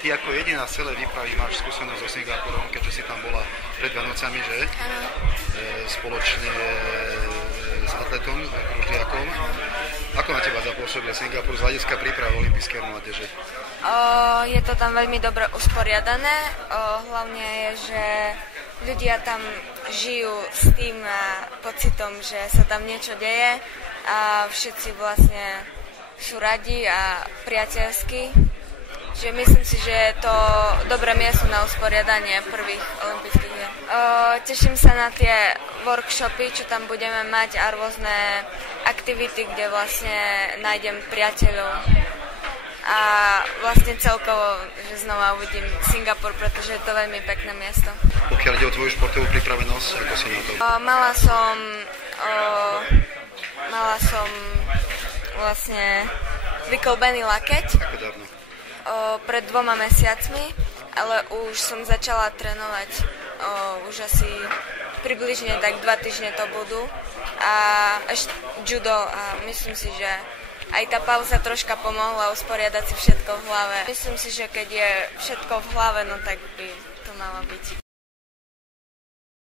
Ty ako jediná z celej výpravy máš skúsenosť so Singapurom, keďže si tam bola pred Vianocami, že? Áno. Spoločne s atletom, kružliakom. Ako na teba zapôsobil Singapur z hľadiska príprav olympijskej mládeže? Je to tam veľmi dobre usporiadané. Hlavne je, že ľudia tam žijú s tým pocitom, že sa tam niečo deje a všetci vlastne sú radi a priateľskí. Čiže myslím si, že je to dobré miesto na usporiadanie prvých olympijských hier. Teším sa na tie workshopy, čo tam budeme mať a rôzne aktivity, kde vlastne nájdem priateľov. A vlastne celkovo, že znova uvidím Singapur, pretože je to veľmi pekné miesto. Pokiaľ ide o tvoju športovú pripravenosť, ako si na to? Mala som vlastne vyklbený lakeť. Ako dávno? Pred 2 mesiacmi, ale už som začala trénovať už asi približne tak 2 týždne to budú a ešte judo a myslím si, že aj tá pauza troška pomohla usporiadať si všetko v hlave. Myslím si, že keď je všetko v hlave, no tak by to malo byť.